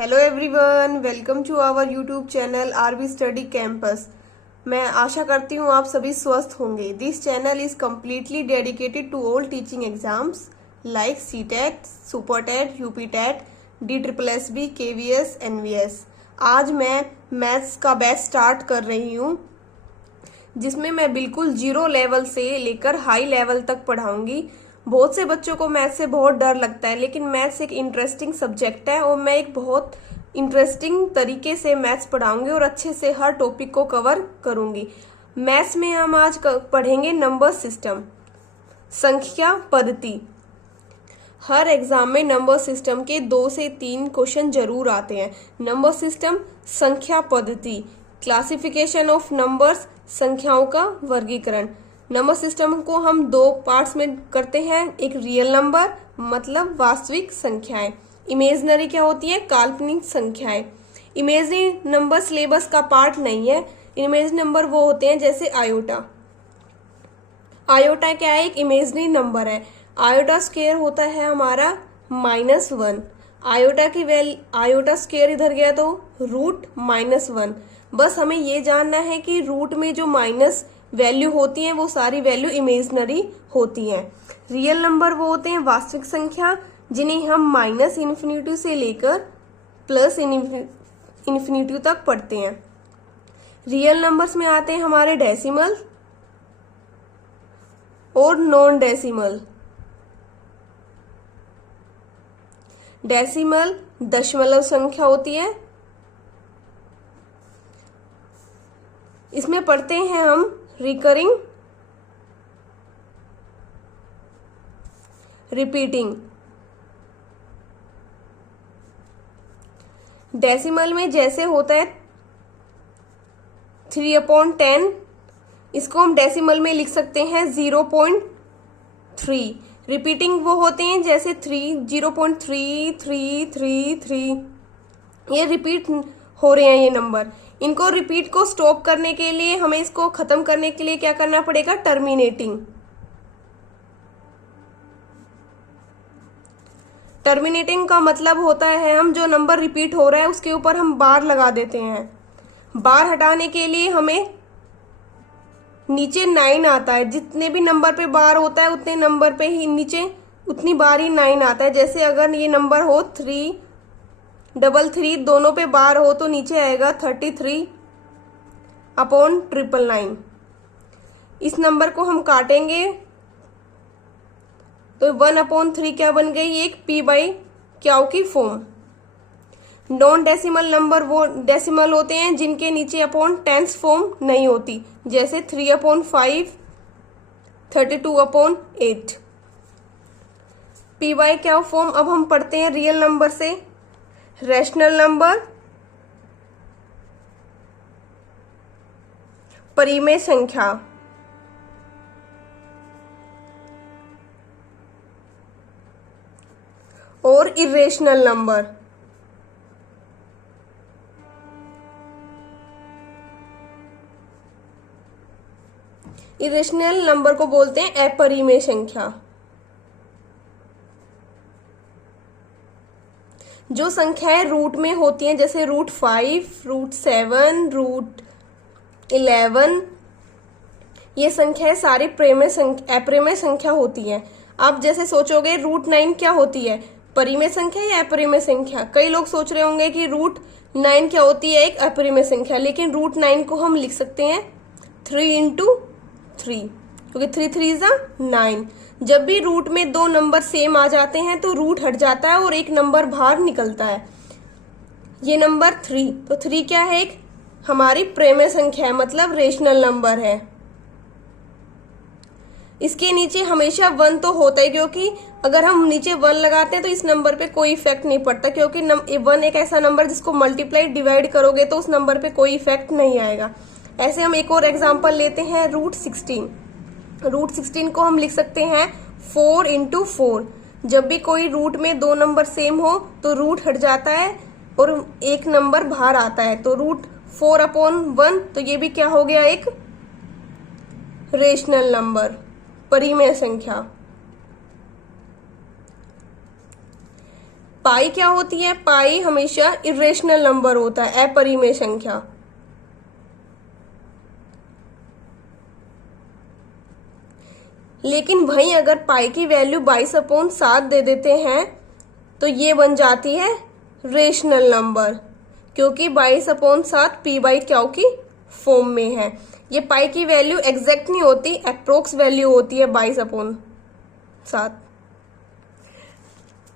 Hello everyone, welcome to our YouTube channel RB study campus. मैं आशा करती हूँ आप सभी स्वस्थ होंगे। This channel is completely dedicated to all teaching exams like CTET, SuperTET, UPTET, DSSB, KVS, NVS। आज मैं मैथ्स का बैच स्टार्ट कर रही हूँ जिसमें मैं बिल्कुल जीरो लेवल से लेकर हाई लेवल तक पढ़ाऊंगी। बहुत से बच्चों को मैथ्स से बहुत डर लगता है, लेकिन मैथ्स एक इंटरेस्टिंग सब्जेक्ट है और मैं एक बहुत इंटरेस्टिंग तरीके से मैथ्स पढ़ाऊंगी और अच्छे से हर टॉपिक को कवर करूंगी। मैथ्स में हम आज पढ़ेंगे नंबर सिस्टम, संख्या पद्धति। हर एग्जाम में नंबर सिस्टम के 2 से 3 क्वेश्चन जरूर आते हैं। नंबर सिस्टम, संख्या पद्धति, क्लासिफिकेशन ऑफ नंबर्स, संख्याओं का वर्गीकरण। नंबर सिस्टम को हम 2 पार्ट्स में करते हैं। एक रियल नंबर मतलब वास्तविक संख्याएं, इमेजिनरी क्या होती है, काल्पनिक संख्याएं। इमेजिनरी नंबर सिलेबस का पार्ट नहीं है। इमेजिनरी नंबर वो होते हैं जैसे आयोटा। आयोटा क्या है, एक इमेजिनरी नंबर है। आयोटा स्क्वायर होता है हमारा -1। आयोटा स्क्वायर इधर गया तो रूट -1। बस हमें ये जानना है कि रूट में जो माइनस वैल्यू होती है वो सारी वैल्यू इमेजिनरी होती हैं। रियल नंबर वो होते हैं वास्तविक संख्या जिन्हें हम -∞ से लेकर +∞ तक पढ़ते हैं। रियल नंबर्स में आते हैं हमारे डेसिमल और नॉन डेसिमल। डेसिमल दशमलव संख्या होती है। इसमें पढ़ते हैं हम रिकरिंग, रिपीटिंग। डेसिमल में जैसे होता है 3/10, इसको हम डेसिमल में लिख सकते हैं 0.3। रिपीटिंग वो होते हैं जैसे 0.3333। ये रिपीट हो रहे हैं ये नंबर। इनको रिपीट को स्टॉप करने के लिए हमें इसको खत्म करने के लिए क्या करना पड़ेगा, टर्मिनेटिंग। टर्मिनेटिंग का मतलब होता है हम जो नंबर रिपीट हो रहा है उसके ऊपर हम बार लगा देते हैं। बार हटाने के लिए हमें नीचे 9 आता है। जितने भी नंबर पे बार होता है उतने नंबर पे ही नीचे उतनी बार ही 9 आता है। जैसे अगर ये नंबर हो 333, दोनों पे बार हो तो नीचे आएगा 33/999। इस नंबर को हम काटेंगे तो 1/3 क्या बन गई, एक p/q की फॉर्म। नॉन डेसिमल नंबर वो डेसिमल होते हैं जिनके नीचे अपॉन टेंस फॉर्म नहीं होती, जैसे 3/5, 32/8। p/q form. अब हम पढ़ते हैं रियल नंबर से। रैशनल नंबर, परिमेय संख्या, और इरेशनल नंबर। इरेशनल नंबर को बोलते हैं अपरिमेय संख्या। जो संख्याएं रूट में होती हैं जैसे √5, √7, √11, ये संख्याएं सारी अपरिमेय संख्या होती हैं। आप जैसे सोचोगे √9 क्या होती है, परिमेय संख्या या अपरिमेय संख्या। कई लोग सोच रहे होंगे कि √9 क्या होती है, एक अपरिमेय संख्या। लेकिन √9 को हम लिख सकते हैं 3 × 3, क्योंकि 3 3 9। जब भी रूट में 2 नंबर सेम आ जाते हैं तो रूट हट जाता है और एक नंबर बाहर निकलता है। ये नंबर 3, तो 3 क्या है, एक हमारी प्रेमय संख्या है, मतलब रेशनल नंबर है। इसके नीचे हमेशा 1 तो होता है, क्योंकि अगर हम नीचे 1 लगाते हैं तो इस नंबर पे कोई इफेक्ट नहीं पड़ता, क्योंकि 1 एक ऐसा नंबर जिसको मल्टीप्लाई डिवाइड करोगे तो उस नंबर पे कोई इफेक्ट नहीं आएगा। ऐसे हम एक और एग्जांपल लेते हैं, √16। √16 को हम लिख सकते हैं 4 × 4। जब भी कोई रूट में 2 नंबर सेम हो तो रूट हट जाता है और एक नंबर बाहर आता है, तो √4/1। तो ये भी क्या हो गया, एक रेशनल नंबर, परिमेय संख्या। पाई क्या होती है? पाई हमेशा इरेशनल नंबर होता है, अपरिमेय संख्या। लेकिन वहीं अगर पाई की वैल्यू 22/7 दे देते हैं तो ये बन जाती है रेशनल नंबर, क्योंकि 22/7 p/q की फॉर्म में है। ये पाई की वैल्यू एग्जैक्ट नहीं होती, अप्रोक्स वैल्यू होती है 22/7।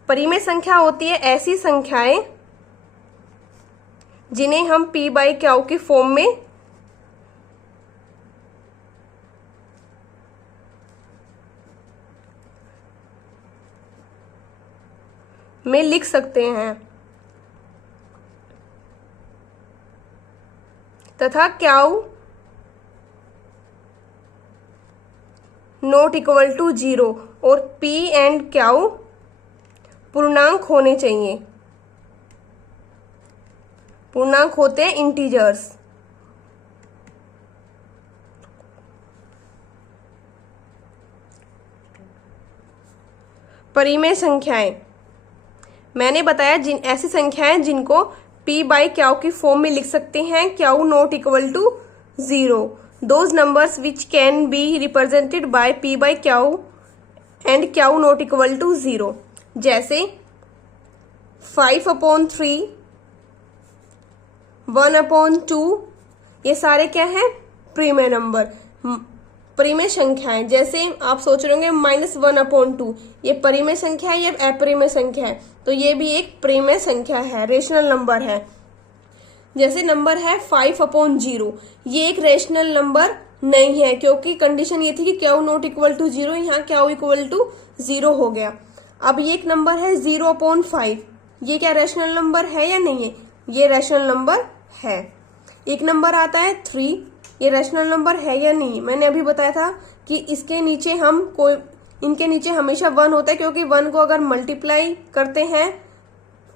परिमेय संख्या होती है ऐसी संख्याएं जिन्हें हम p/q की फॉर्म में लिख सकते हैं तथा क्यू नॉट इक्वल टू 0 और p एंड क्यू पूर्णांक होने चाहिए। पूर्णांक होते हैं इंटीजर्स। परिमेय संख्याएं मैंने बताया ऐसी संख्याएं जिनको p/q की फॉर्म में लिख सकते हैं, q not equal to 0, those numbers which can be represented by p/q and q not equal to 0, जैसे 5/3, 1/2, ये सारे क्या है? परिमेय नंबर, परिमेय संख्याएं। जैसे आप सोच रहे होंगे -1/2, ये परिमेय संख्या है, ये अपरिमेय संख्या है, तो ये भी एक परिमेय संख्या है, रेशनल नंबर है। जैसे नंबर है 5/0, ये एक रेशनल नंबर नहीं है, क्योंकि कंडीशन ये थी कि q नॉट इक्वल टू 0, यहाँ q इक्वल टू 0 हो गया। अब ये एक नंबर है 0/5, ये क्या रेशनल नंबर है या नहीं है? ये रेशनल नंबर है। एक नंबर आता है 3, ये रेशनल नंबर है या नहीं? मैंने अभी बताया था कि इसके नीचे इनके नीचे हमेशा 1 होता है, क्योंकि 1 को अगर मल्टीप्लाई करते हैं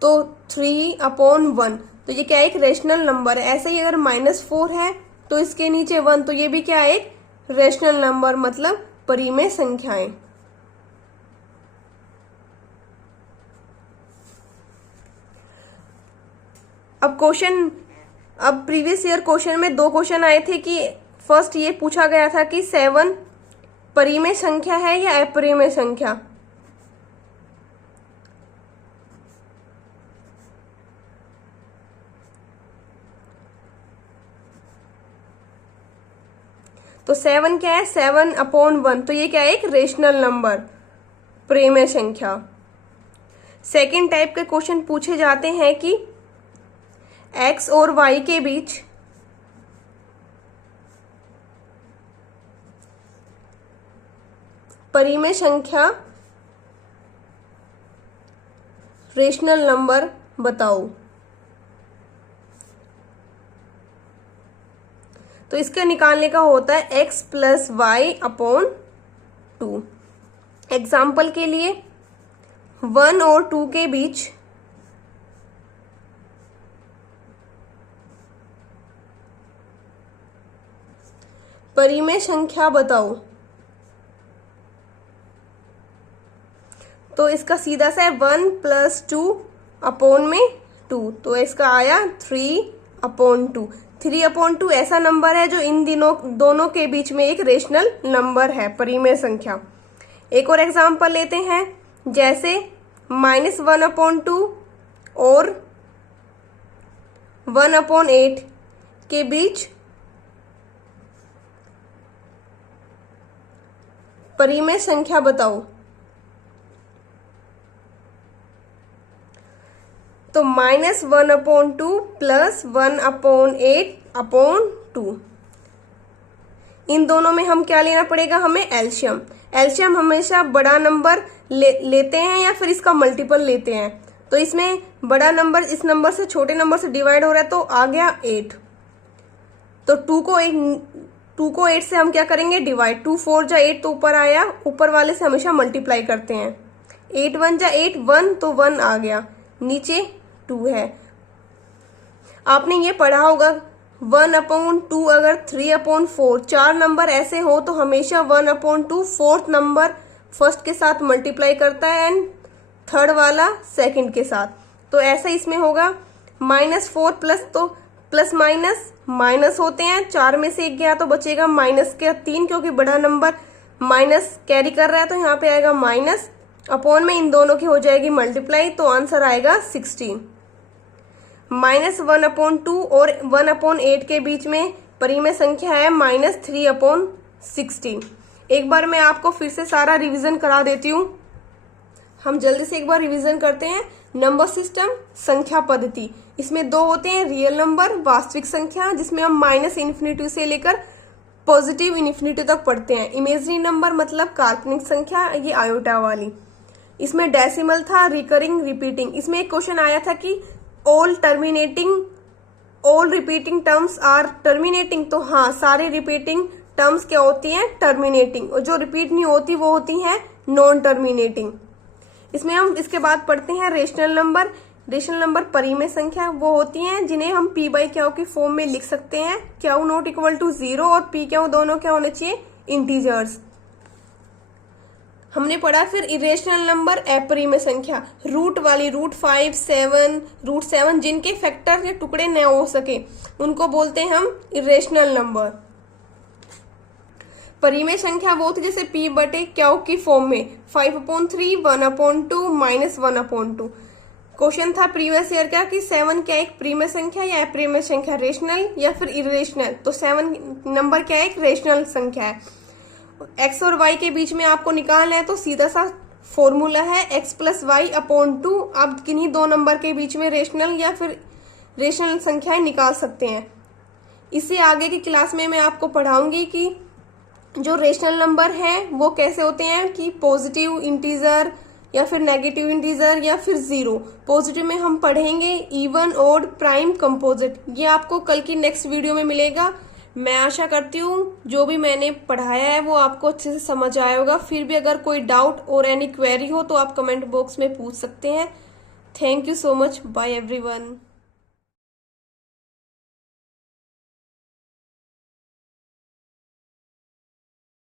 तो 3/1, तो ये क्या एक रेशनल नंबर है। ऐसे ही अगर -4 है तो इसके नीचे 1, तो ये भी क्या है? एक रेशनल नंबर, मतलब परिमेय संख्याएं। अब प्रीवियस ईयर क्वेश्चन में 2 क्वेश्चन आए थे कि फर्स्ट ये पूछा गया था कि 7 परिमेय संख्या है या अपरिमेय संख्या। तो 7 क्या है? 7/1, तो ये क्या है? एक रेशनल नंबर, परिमेय संख्या। सेकेंड टाइप के क्वेश्चन पूछे जाते हैं कि x और y के बीच परिमेय संख्या रेशनल नंबर बताओ। तो इसके निकालने का होता है x + y/2। एग्जाम्पल के लिए 1 और 2 के बीच परिमेय संख्या बताओ। तो इसका सीधा सा है 1 + 2/2, तो इसका आया 3/2। 3/2 ऐसा नंबर है जो इन दोनों के बीच में एक रेशनल नंबर है, परिमेय संख्या। एक और एग्जांपल लेते हैं, जैसे -1/2 और 1/8 के बीच परिमेय संख्या बताओ। तो -1/2 + 1/8/2, इन दोनों में हम क्या लेना पड़ेगा? हमें एलशियम। एलशियम हमेशा बड़ा नंबर लेते हैं या फिर इसका मल्टीपल लेते हैं। तो इसमें बड़ा नंबर इस नंबर से छोटे नंबर से डिवाइड हो रहा है, तो आ गया 8। तो 2 को 8 से हम क्या करेंगे? डिवाइड। 2 4 जा 8, तो ऊपर आया, ऊपर वाले से हमेशा मल्टीप्लाई करते हैं। 8 1 जा 8, 1, तो 1 आ गया, नीचे 2 है। आपने ये पढ़ा होगा 1/2 अगर 3/4, 4 नंबर ऐसे हो तो हमेशा 1/2 4th नंबर फर्स्ट के साथ मल्टीप्लाई करता है एंड थर्ड वाला सेकंड के साथ। तो ऐसा इसमें होगा -4 प्लस, तो प्लस माइनस माइनस होते हैं, 4 में से 1 गया तो बचेगा माइनस के 3, क्योंकि बड़ा नंबर माइनस कैरी कर रहा है तो यहाँ पे आएगा माइनस, अपॉन में इन दोनों की हो जाएगी मल्टीप्लाई, तो आंसर आएगा 16। -1/2 और 1/8 के बीच में परिमेय संख्या है -3/16। एक बार मैं आपको फिर से सारा रिवीजन करा देती हूँ। हम जल्दी से एक बार रिवीजन करते हैं। नंबर सिस्टम, संख्या पद्धति, इसमें 2 होते हैं, रियल नंबर, वास्तविक संख्या, जिसमें हम -इन्फिनिटी से लेकर पॉजिटिव इन्फिनिटी तक पढ़ते हैं। इमेजरी नंबर मतलब काल्पनिक संख्या, ये आयोटा वाली। इसमें डेसिमल था, रिकरिंग, रिपीटिंग। इसमें एक क्वेश्चन आया था कि all repeating terms are terminating, तो हाँ, सारे रिपीटिंग टर्म्स क्या होती हैं, टर्मिनेटिंग, और जो रिपीट नहीं होती वो होती हैं नॉन टर्मिनेटिंग। इसमें हम इसके बाद पढ़ते हैं रेशनल नंबर। रेशनल नंबर परिमेय संख्या वो होती हैं जिन्हें हम p बाई क्यू की फॉर्म में लिख सकते हैं। क्यू नॉट इक्वल टू 0 और p क्यू दोनों क्या होने चाहिए, इंटीजर्स। हमने पढ़ा फिर इरेशनल नंबर, अपरिमेय संख्या, रूट वाली, √5, 7, √7, जिनके फैक्टर के टुकड़े न हो सके उनको बोलते हैं हम इरेशनल नंबर। परिमेय संख्या वो थी जैसे p बटे क्यू की फॉर्म में 5/3, 1/2, -1/2। क्वेश्चन था प्रीवियस ईयर का कि 7 क्या एक परिमेय संख्या या अपरिमेय संख्या, रेशनल या फिर इरेशनल। तो 7 नंबर क्या है, एक रेशनल संख्या है। x और y के बीच में आपको निकालना है तो सीधा सा फॉर्मूला है x + y/2। आप किन्हीं 2 नंबर के बीच में रेशनल या फिर रेशनल संख्याएं निकाल सकते हैं। इससे आगे की क्लास में मैं आपको पढ़ाऊंगी कि जो रेशनल नंबर हैं वो कैसे होते हैं, कि पॉजिटिव इंटीजर या फिर नेगेटिव इंटीजर या फिर 0। पॉजिटिव में हम पढ़ेंगे इवन, ऑड, प्राइम, कंपोजिट। ये आपको कल की नेक्स्ट वीडियो में मिलेगा। मैं आशा करती हूँ जो भी मैंने पढ़ाया है वो आपको अच्छे से समझ आया होगा। फिर भी अगर कोई डाउट और एनी क्वेरी हो तो आप कमेंट बॉक्स में पूछ सकते हैं। Thank you so much, bye everyone.